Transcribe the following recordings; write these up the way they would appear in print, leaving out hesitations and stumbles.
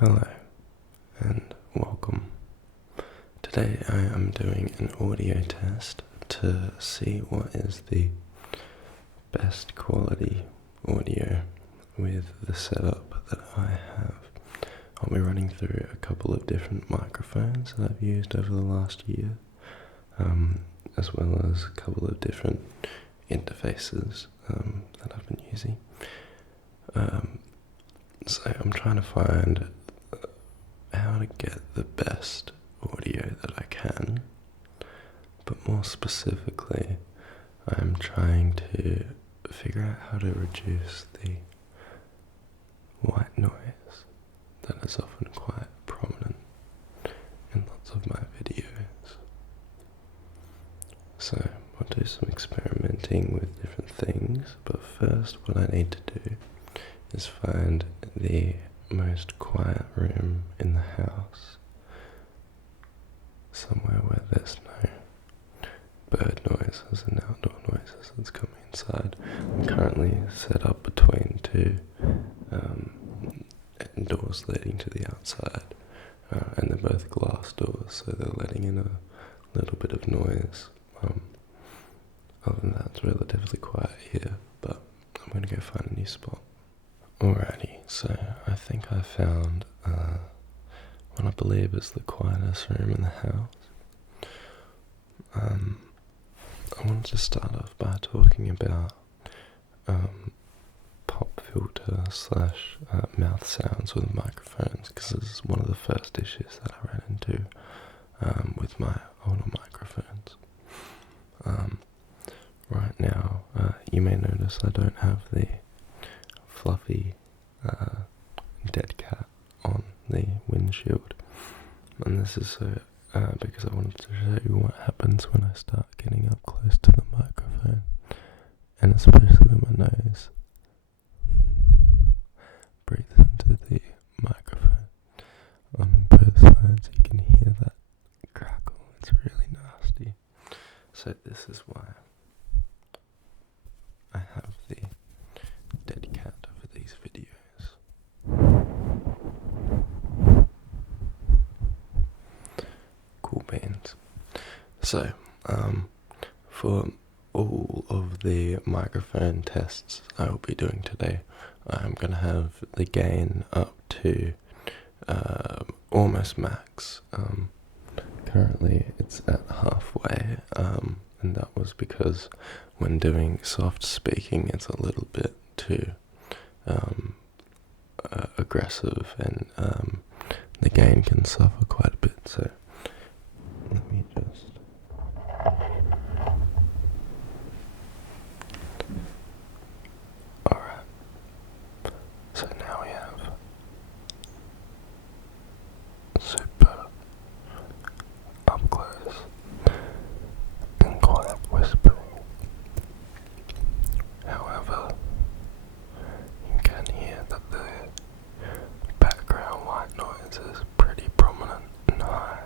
Hello and welcome. Today I am doing an audio test to see what is the best quality audio with the setup that I have. I'll be running through a couple of different microphones that I've used over the last year, as well as a couple of different interfaces that I've been using. So I'm trying to find how to get the best audio that I can, but more specifically, I'm trying to figure out how to reduce the white noise that is often quite prominent in lots of my videos. So I'll do some experimenting with different things, but first what I need to do is find the most quiet room in the house, somewhere where there's no bird noises and outdoor noises that's coming inside. I'm currently set up between two doors leading to the outside, and they're both glass doors, so they're letting in a little bit of noise. Other than that, it's relatively quiet here, but I'm going to go find a new spot. Alrighty, so I think I found what I believe is the quietest room in the house. I wanted to start off by talking about pop filter / mouth sounds with microphones, because this is one of the first issues that I ran into with my older microphones. Right now, you may notice I don't have the fluffy dead cat on the windshield, and this is so because I wanted to show you what happens when I start getting up close to the microphone, and especially when my nose breathes into the microphone on both sides. You can hear that crackle. It's really nasty. So this is why I have the dead cat over these videos. Cool beans. So, for all of the microphone tests I will be doing today, I'm going to have the gain up to almost max. Currently it's at halfway, and that was because when doing soft speaking it's a little bit too aggressive, and the gain can suffer quite a bit. So let me just alright, so now we have super up close and quiet whispering. However, you can hear that the background white noise is pretty prominent and high.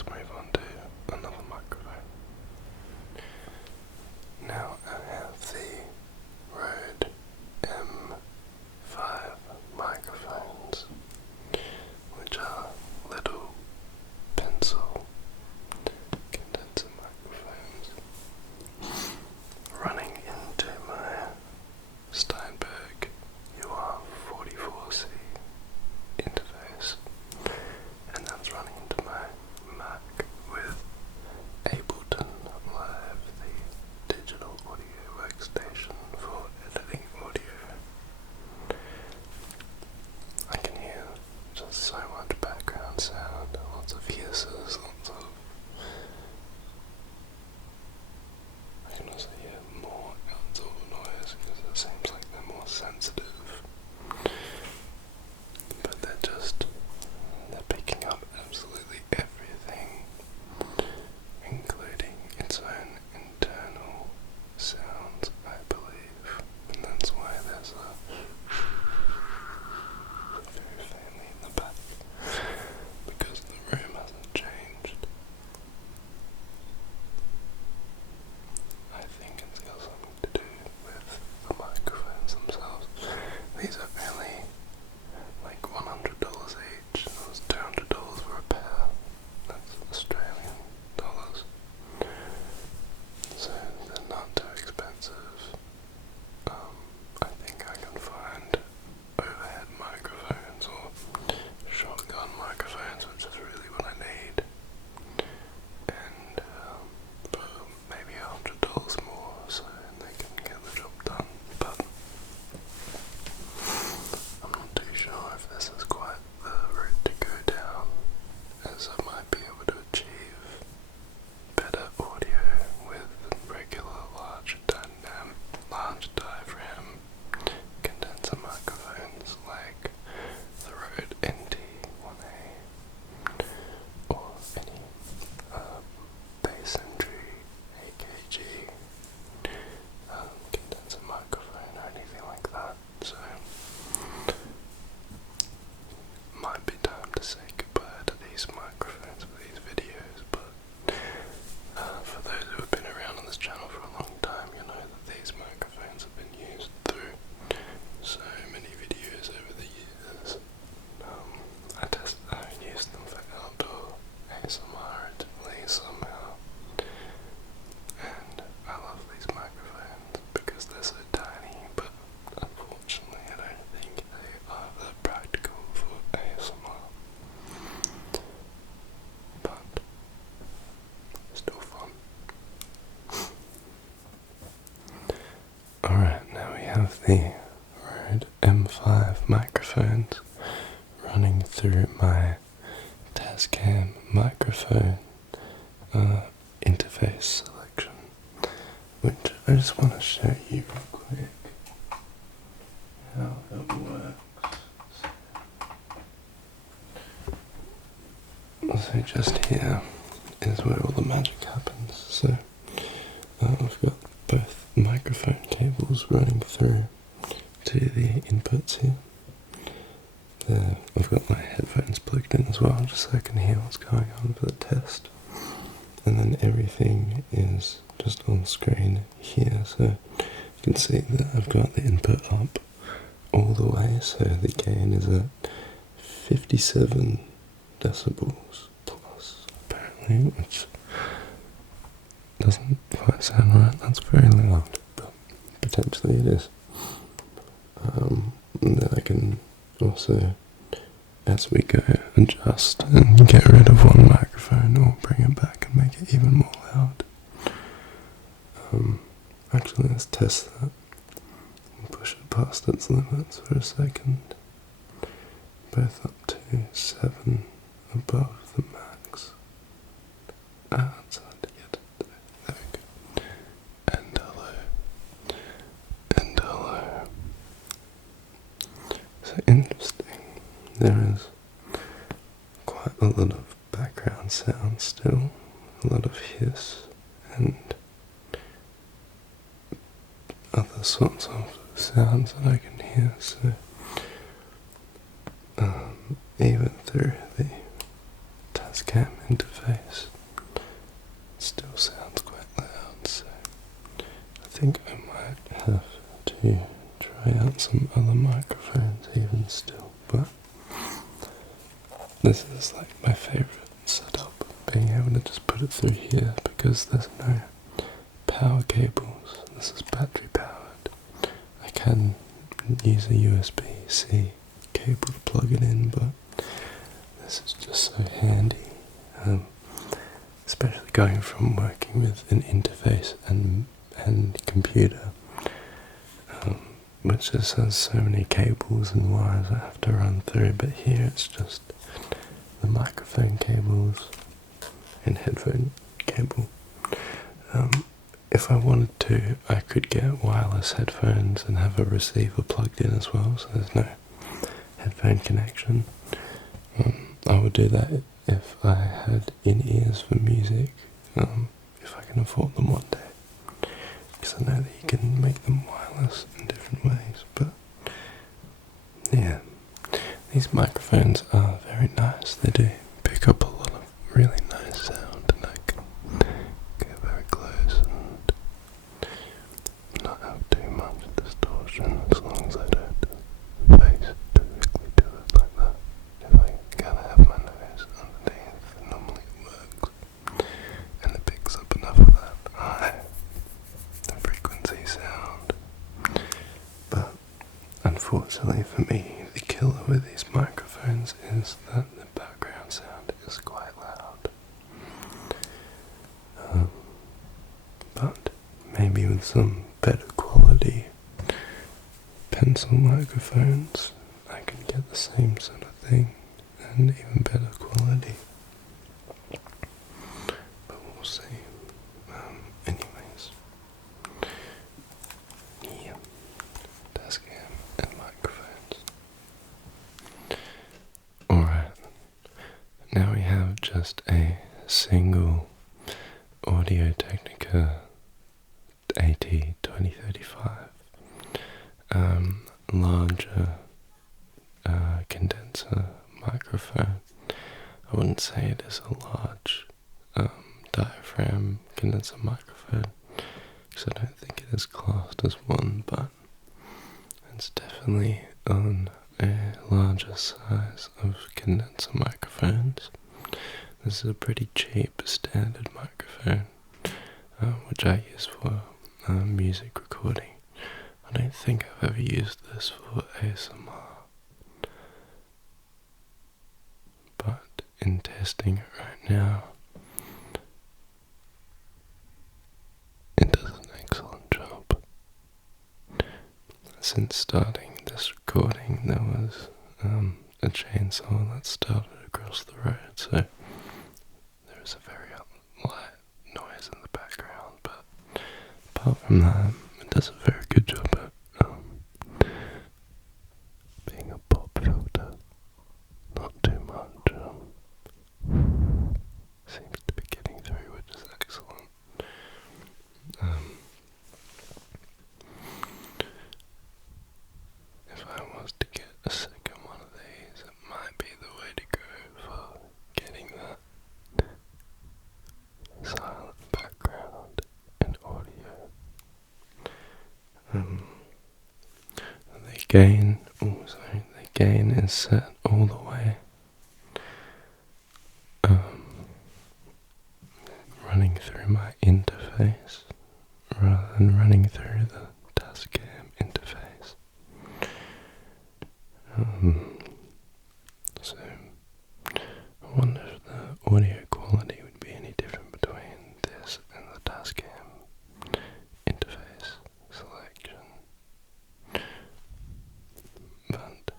let's move on to another microphone. Now I have the Rode M5 microphones, which are little pencil condenser microphones running into my Steinberg UR44C interface, and that's running into my Mac with Ableton Live, the digital audio workstation for editing audio. I can hear just so much background sound, lots of hisses, I can also hear more outdoor noise because it seems like they're more sensitive. But they're picking up absolutely everything, including its own internal sounds, I believe. And that's why there's a very family in the back, because the room hasn't changed. I think it's got something to do with the microphones themselves. These are only like $100 each. It was $200 for a pair. That's Australian dollars. So they're not too expensive. I think I can find overhead microphones or shotgun microphones, which is really what I need. And for maybe $100 more, so they can get the job done. But I'm not too sure if this is quite the route to go down, as I might be able to achieve better audio with regular large diaphragm condenser microphones like the Rode NT1A or any bass entry AKG condenser microphone or anything like that. So might be time to say goodbye to these microphones for these videos, but for those who have been around on this channel for a long time, you know that these microphones have been used through so many videos over the years. I used them for outdoor ASMR originally somehow, and I love these microphones because they're so tiny, but unfortunately I don't think they are that practical for ASMR. But still fun. Alright, now we have the Rode M5 microphones running through my Tascam microphone interface selection, which I just want to show you real quick how it works. So just here is where all the magic happens. So I've got both microphone cables running through to the inputs here. I've got my headphones plugged in as well, just so I can hear what's going on for the test. And then everything is just on screen here, so you can see that I've got the input up all the way, so the gain is at 57 decibels plus, apparently, which doesn't quite sound right. That's very loud, but potentially it is. And then I can also, as we go, adjust and get rid of one microphone or bring it back and make it even more loud. Actually, let's test that and push it past its limits for a second. Both up to 7 above the max. It's hard to get it. There we go. And hello. And hello. So interesting. There is quite a lot of background sound still. A lot of hiss and other sorts of sounds that I can hear, so even through the Tascam interface interface, it still sounds quite loud, so I think I might have to try out some other microphones even still, but this is like my favourite setup, being able to just put it through here because there's no power cables. This is battery powered. I can use a USB-C cable to plug it in, but this is just so handy, especially going from working with an interface and computer, which just has so many cables and wires I have to run through, but here it's just the microphone cables and headphone cable. If I wanted to, I could get wireless headphones and have a receiver plugged in as well, so there's no headphone connection. I would do that if I had in-ears for music, if I can afford them one day, because I know that you can make them wireless in different ways. But yeah, these microphones are very nice. They do pick up a lot of really nice sound, and I can get very close and not have too much distortion, as long as I don't face directly to it like that. If I gotta have my nose underneath, normally it works, and it picks up enough of that high the frequency sound. But unfortunately for me, the killer with these microphones is that the background sound is quite loud. But maybe with some better quality pencil microphones, I can get the same sort of thing and even better quality. But we'll see. Anyways, yeah, desk cam and microphones. Alright, now we have just a single Audio-Technica AT2035, larger condenser microphone. I wouldn't say it is a large diaphragm condenser microphone, because I don't think it is classed as one, but it's definitely on a larger size of condenser microphones. This is a pretty cheap standard microphone, which I use for music recording. I don't think I've ever used this for ASMR, but in testing it right now, it does an excellent job. Since starting this recording, there was a chainsaw that started across the road, so there is a very light noise in the background, but apart from that, it does a very good job at being a pop filter. Not too much. Seems to be getting through, which is excellent. If I was to get a second one of these, it might be the way to go for getting that silent background and audio. The gain is set all the way, running through my interface rather than running through the Tascam interface. So I wonder if the audio quality would be any different between this and the Tascam interface selection. But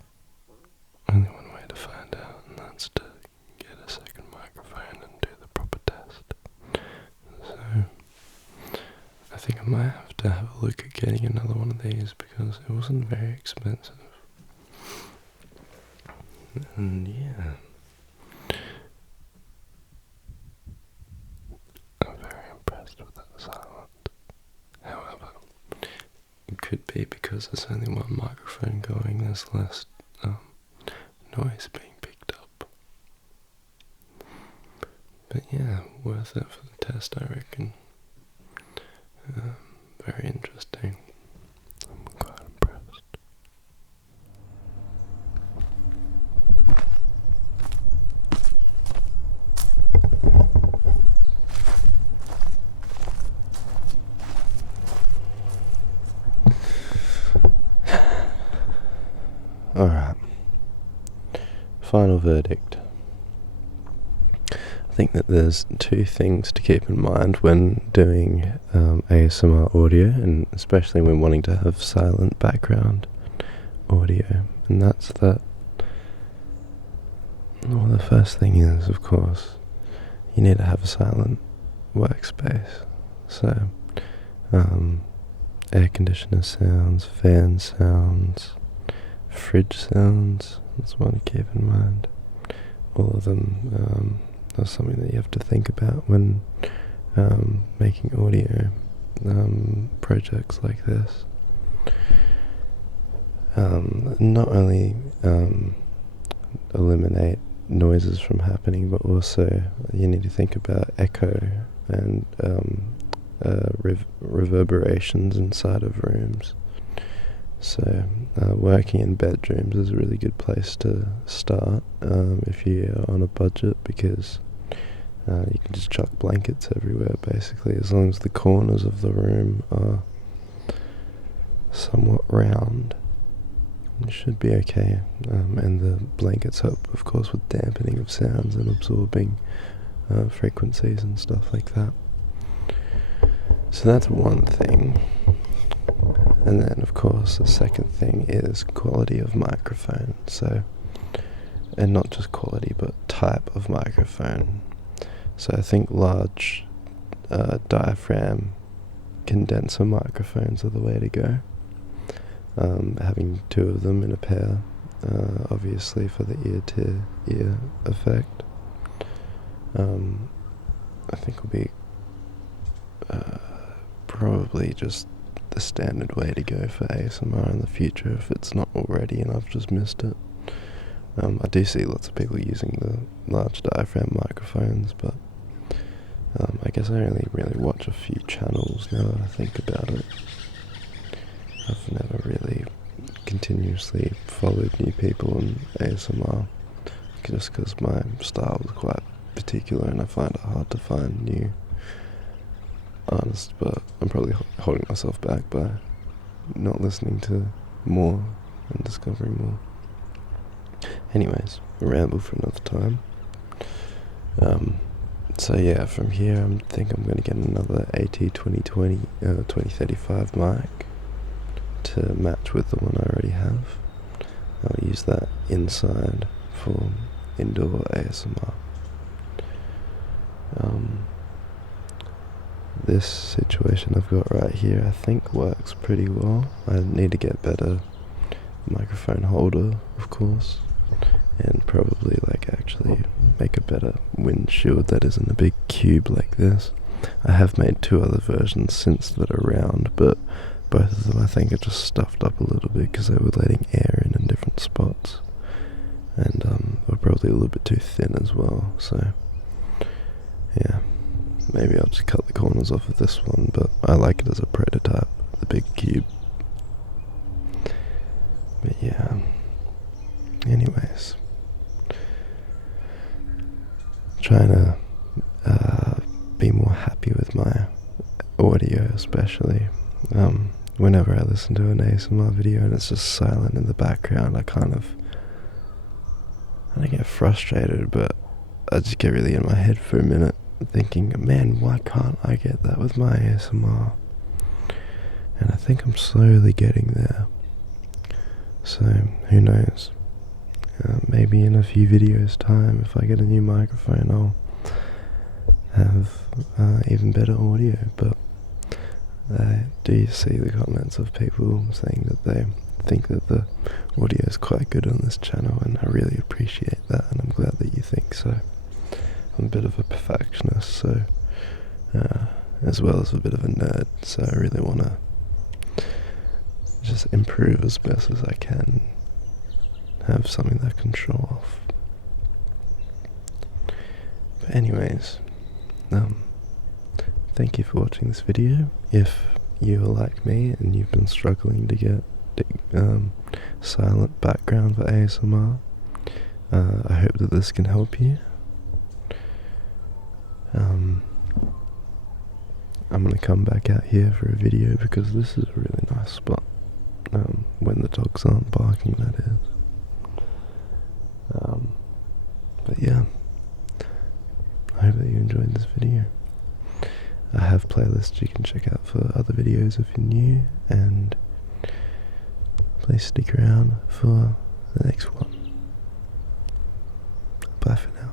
only one way to find out, and that's to get a second microphone and do the proper test. So I think I might have to have a look at getting another one of these, because it wasn't very expensive. And yeah, I'm very impressed with that silent. However, it could be because there's only one microphone going, there's less noise being picked up. But yeah, worth it for the test, I reckon. Very interesting. I'm quite impressed. Alright. Final verdict. I think that there's two things to keep in mind when doing ASMR audio, and especially when wanting to have silent background audio. And that's that, well, the first thing is, of course, you need to have a silent workspace. So, air conditioner sounds, fan sounds, fridge sounds, that's one to keep in mind. All of them, that's something that you have to think about when making audio projects like this. Not only eliminate noises from happening, but also you need to think about echo and reverberations inside of rooms. So working in bedrooms is a really good place to start if you're on a budget, because you can just chuck blankets everywhere basically, as long as the corners of the room are somewhat round. It should be okay, and the blankets help, of course, with dampening of sounds and absorbing frequencies and stuff like that. So that's one thing. And then, of course, the second thing is quality of microphone. So, and not just quality, but type of microphone. So I think large diaphragm condenser microphones are the way to go. Having two of them in a pair, obviously for the ear-to-ear effect. I think will be probably just the standard way to go for ASMR in the future, if it's not already and I've just missed it. I do see lots of people using the large diaphragm microphones, but I guess I only really watch a few channels now that I think about it. I've never really continuously followed new people in ASMR, just because my style is quite particular and I find it hard to find new artists, but I'm probably holding myself back by not listening to more and discovering more. Anyways, a ramble for another time. So yeah, from here I think I'm going to get another AT2020 2035 mic to match with the one I already have. I'll use that inside for indoor ASMR. This situation I've got right here I think works pretty well. I need to get better microphone holder, of course, and probably actually make a better windshield that isn't a big cube like this. I have made two other versions since that are round, but both of them I think are just stuffed up a little bit because they were letting air in different spots, and were probably a little bit too thin as well. So yeah, maybe I'll just cut the corners off of this one, but I like it as a prototype, the big cube. But yeah, anyways, trying to be more happy with my audio, especially whenever I listen to an ASMR video and it's just silent in the background. I get frustrated, but I just get really in my head for a minute thinking, man, why can't I get that with my ASMR? And I think I'm slowly getting there. So who knows, maybe in a few videos time, if I get a new microphone, I'll have even better audio. But I do see the comments of people saying that they think that the audio is quite good on this channel, and I really appreciate that, and I'm glad that you think so. I'm a bit of a perfectionist, so as well as a bit of a nerd, so I really want to just improve as best as I can, have something that I can show off. But anyways, thank you for watching this video. If you're like me and you've been struggling to get silent background for ASMR, I hope that this can help you. I'm gonna come back out here for a video because this is a really nice spot. When the dogs aren't barking, that is. But yeah, I hope that you enjoyed this video. I have playlists you can check out for other videos if you're new, and please stick around for the next one. Bye for now.